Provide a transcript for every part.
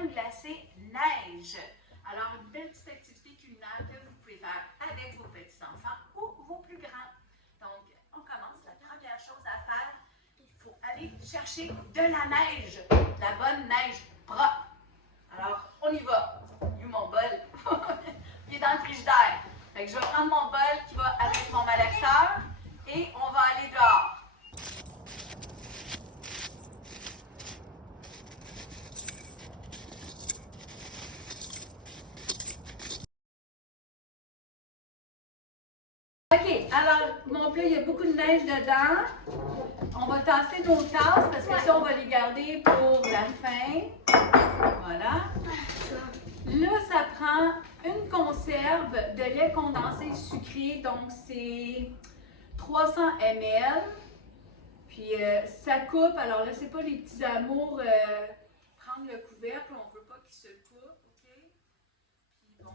crème glacée neige. Alors, une belle petite activité culinaire que vous pouvez faire avec vos petits-enfants ou vos plus grands. Donc, on commence. La première chose à faire, il faut aller chercher de la neige, de la bonne neige propre. Alors, on y va. Il y a mon bol. Il est dans le frigidaire. Fait que je vais prendre mon bol qui va avec mon malaxeur et on va aller dehors. OK, alors, mon plat, il y a beaucoup de neige dedans. On va tasser nos tasses parce que ça, on va les garder pour la fin. Voilà. Là, ça prend une conserve de lait condensé sucré, donc c'est 300 ml. Puis ça coupe, alors laissez pas les petits amours prendre le couvercle, on ne veut pas qu'ils se coupent, OK? Puis bon,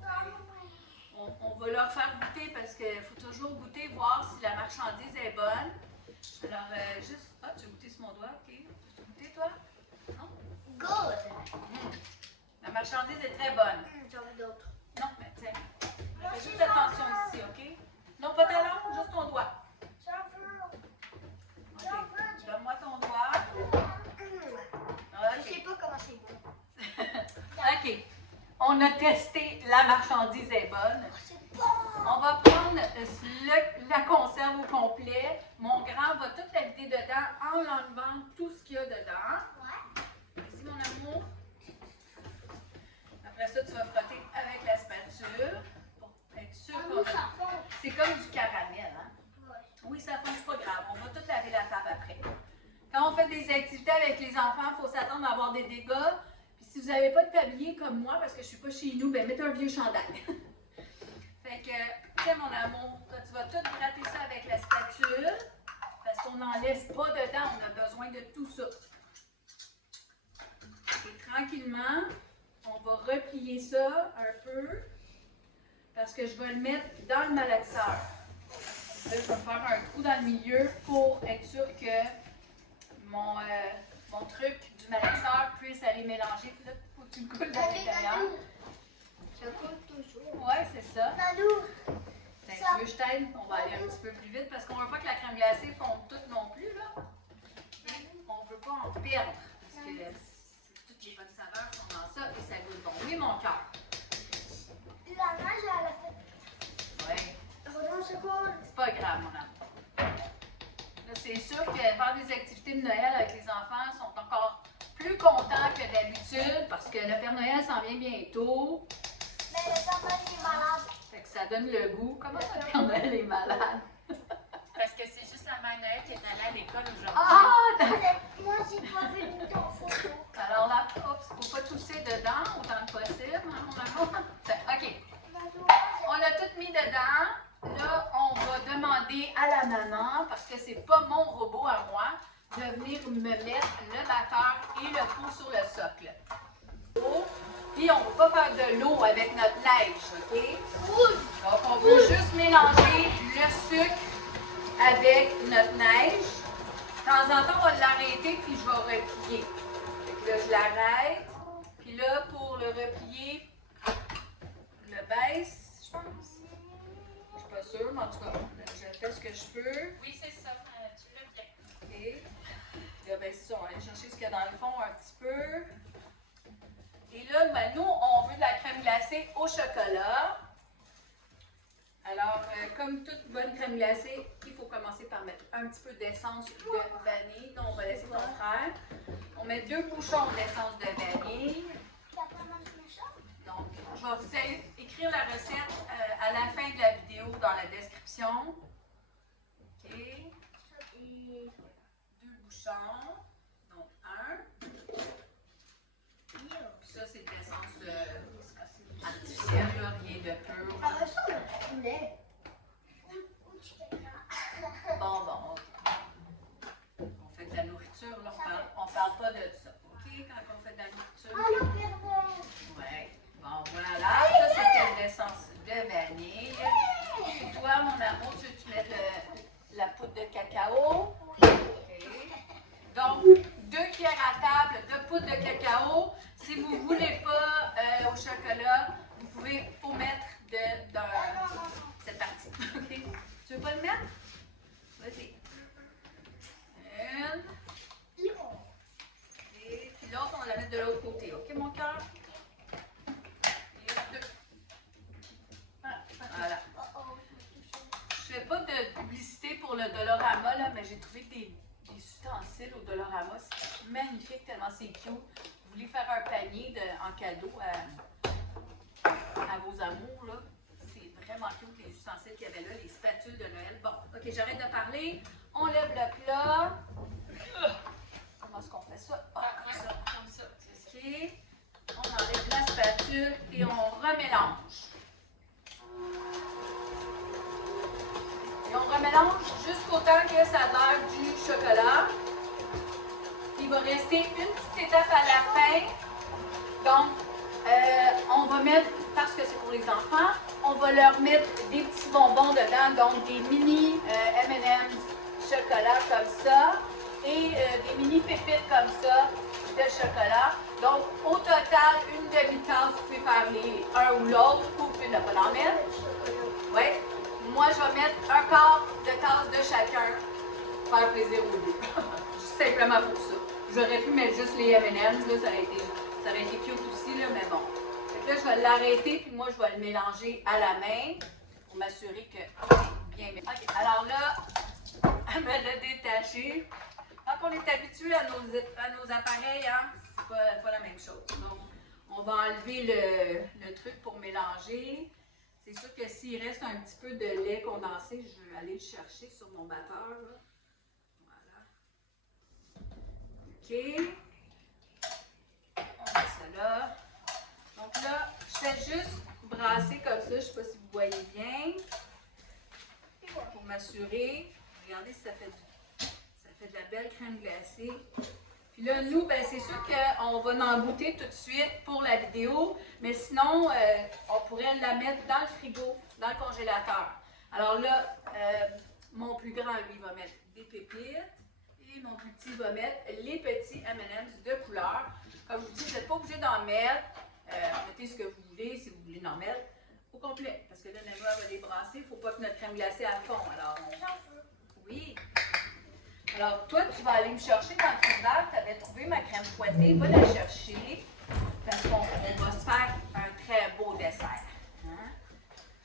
on va leur faire goûter parce qu'il faut toujours goûter, voir si la marchandise est bonne. Alors, juste, ah, tu as goûté sur mon doigt, OK? Tu as goûté, toi? Non? Good! La marchandise est très bonne. J'en veux d'autres. Non, mais tiens, fais juste attention ici, OK? Non, pas ta langue, juste ton doigt. J'en veux. OK, donne-moi ton doigt. Je sais pas comment c'est bon. OK, on a testé, la marchandise est bonne. C'est bon! On va prendre la conserve au complet. Mon grand va tout la vider dedans en enlevant tout ce qu'il y a dedans. Ouais. Vas-y, mon amour. Après ça, tu vas frotter avec la spatule pour être sûr qu'on a... C'est comme du caramel, hein? Ouais. Oui, ça fond, c'est pas grave. On va tout laver la table après. Quand on fait des activités avec les enfants, il faut s'attendre à avoir des dégâts. Puis si vous n'avez pas de tablier comme moi, parce que je ne suis pas chez nous, ben mettez un vieux chandail. Fait que, tiens mon amour, tu vas tout gratter ça avec la spatule, parce qu'on n'en laisse pas dedans, on a besoin de tout ça. Et tranquillement, on va replier ça un peu, parce que je vais le mettre dans le malaxeur. Là, je vais faire un trou dans le milieu pour être sûr que mon truc du malaxeur puisse aller mélanger. Puis là, il faut que tu le coules à l'intérieur. Ça coule toujours. Ouais, c'est ça. Nalou! Ben, tu veux que je t'aide? On va aller un petit peu plus vite parce qu'on ne veut pas que la crème glacée fonde toute non plus, là. On ne veut pas en perdre parce que toutes les bonnes saveurs sont dans ça et ça goûte bon. Oui, mon cœur. La neige, elle a fait. Oui. Redonne ce coule. C'est pas grave, mon amour. Là, c'est sûr que faire des activités de Noël avec les enfants sont encore plus contents que d'habitude parce que le Père Noël s'en vient bientôt. Mais le Père Noël est malade. Fait que ça donne le goût. Comment ça, le Père Noël est malade? Parce que c'est juste la mère Noël qui est allée à l'école aujourd'hui. Ah! D'accord. Moi, j'ai pas vu ton photo. Alors là, oups, faut pas tousser dedans autant que possible, hein, mon amour? OK. On l'a tout mis dedans. Là, on va demander à la maman, parce que c'est pas mon robot à moi, de venir me mettre le batteur et le pot sur le socle. Puis on ne va pas faire de l'eau avec notre neige, OK? Donc on veut juste mélanger le sucre avec notre neige. De temps en temps, on va l'arrêter, puis je vais replier. Fait que là, je l'arrête. Puis là, pour le replier, je le baisse, je pense. Je suis pas sûre, mais en tout cas, je fais ce que je peux. Oui, c'est ça. Tu l'as bien. OK. Là, ben, c'est ça, on va aller chercher ce qu'il y a dans le fond un petit peu. Et là, ben, nous, on veut de la crème glacée au chocolat. Alors, comme toute bonne crème glacée, il faut commencer par mettre un petit peu d'essence de vanille. Donc, on va laisser ton frère. On met 2 bouchons d'essence de vanille. Donc, je vais vous écrire la recette à la fin de la vidéo dans la description. OK. 2 bouchons. Donc, 1. Puis ça, c'est de l'essence artificielle, là, rien de pur. Bon, OK. On fait de la nourriture, là, on parle pas de ça. OK, quand on fait de la nourriture? Oui. Bon, voilà. Ça, c'était de l'essence de vanille. Et toi, mon amour, tu mets la poudre de cacao? OK. Donc, 2 cuillères à table de poudre de cacao. Si vous ne voulez pas au chocolat, vous pouvez omettre dans cette partie. OK? Tu veux pas le mettre? Vas-y. Une. Et puis l'autre, on va la mettre de l'autre côté. OK, mon cœur? Et deux. Voilà. Je fais pas de publicité pour le Dollarama, là, mais j'ai trouvé des ustensiles au Dollarama. C'est magnifique, tellement c'est cute. Vous voulez faire un panier en cadeau à vos amours, là. C'est vraiment cute, les ustensiles qu'il y avait là, les spatules de Noël. Bon, OK, j'arrête de parler. On lève le plat. Comment est-ce qu'on fait ça? Comme ça. Comme ça. OK. On enlève la spatule et on remélange. Et on remélange jusqu'au temps que ça a l'air du chocolat. Il va rester une petite étape à la fin. Donc, on va mettre, parce que c'est pour les enfants, on va leur mettre des petits bonbons dedans, donc des mini M&M's chocolat comme ça et des mini pépites comme ça de chocolat. Donc, au total, une demi-tasse, vous pouvez faire un ou l'autre, ou vous pouvez ne pas en mettre. Oui. Moi, je vais mettre un quart de tasse de chacun pour faire plaisir aux deux. Juste simplement pour ça. J'aurais pu mettre juste les M&M's, là, ça aurait été cute aussi, là, mais bon. Fait que là, je vais l'arrêter, puis moi, je vais le mélanger à la main pour m'assurer que c'est bien mélangé. OK, alors là, elle me l'a détaché. Quand on est habitué à nos appareils, hein, c'est pas la même chose. Donc, on va enlever le truc pour mélanger. C'est sûr que s'il reste un petit peu de lait condensé, je vais aller le chercher sur mon batteur. Là. Voilà. OK. On met ça là. Donc là, je fais juste brasser comme ça. Je ne sais pas si vous voyez bien. Pour m'assurer. Regardez si ça fait de la belle crème glacée. Puis là, nous, ben, c'est sûr qu'on va en goûter tout de suite pour la vidéo, mais sinon, on pourrait la mettre dans le frigo, dans le congélateur. Alors là, mon plus grand, lui, va mettre des pépites et mon plus petit va mettre les petits M&M's de couleur. Comme je vous dis, vous n'êtes pas obligé d'en mettre. Mettez ce que vous voulez, si vous voulez en mettre, au complet. Parce que là, Neva va les brasser. Il ne faut pas que notre crème glacée à fond. Alors, oui. Alors, toi, tu vas aller me chercher dans le frigidaire. Tu avais trouvé ma crème fouettée. Va la chercher. Parce qu'on va se faire un très beau dessert. Hein?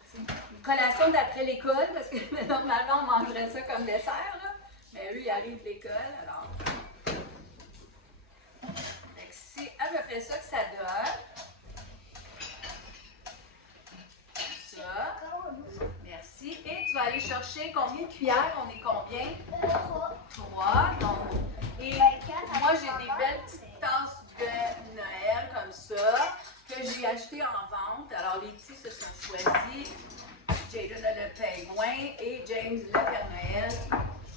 C'est une collation d'après l'école. Parce que normalement, on mangerait ça comme dessert. Là. Mais eux, ils arrivent de l'école. Alors, c'est à peu près ça que ça donne. Ça. Merci. Et tu vas aller chercher combien de cuillères? On est combien? 3. Donc, et moi, j'ai des belles petites tasses de Noël comme ça que j'ai achetées en vente. Alors, les petits se sont choisis. Jaden a le pingouin et James le Père Noël.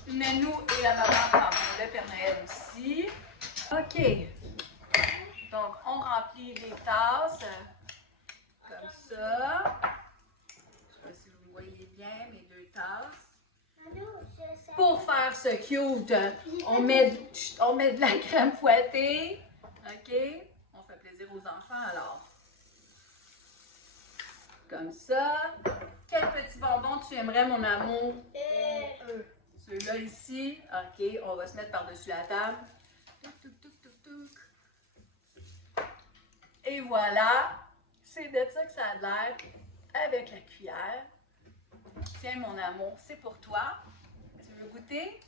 Nanou et la maman prendront le Père Noël aussi. OK. Donc, on remplit les tasses comme ça. Je ne sais pas si vous voyez bien mes deux tasses. Pour faire ce cute, on met de la crème fouettée. OK? On fait plaisir aux enfants alors. Comme ça. Quel petit bonbon tu aimerais, mon amour? Celui-là ici. OK, on va se mettre par-dessus la table. Touc, touc, touc, touc, touc. Et voilà. C'est de ça que ça a l'air avec la cuillère. Tiens, mon amour, c'est pour toi. Est-ce que tu veux goûter?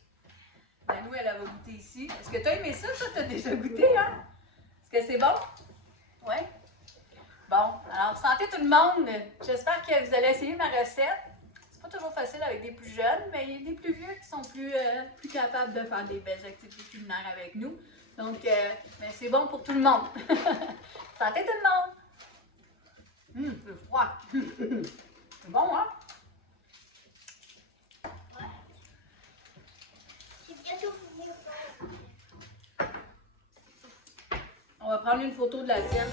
Nanou, elle va goûter ici. Est-ce que tu as aimé ça? Ça, tu as déjà goûté, hein? Est-ce que c'est bon? Oui? Bon, alors, santé tout le monde. J'espère que vous allez essayer ma recette. C'est pas toujours facile avec des plus jeunes, mais il y a des plus vieux qui sont plus capables de faire des belles activités culinaires avec nous. Donc, mais c'est bon pour tout le monde. Santé tout le monde! C'est froid. C'est bon, hein? On va prendre une photo de la tienne.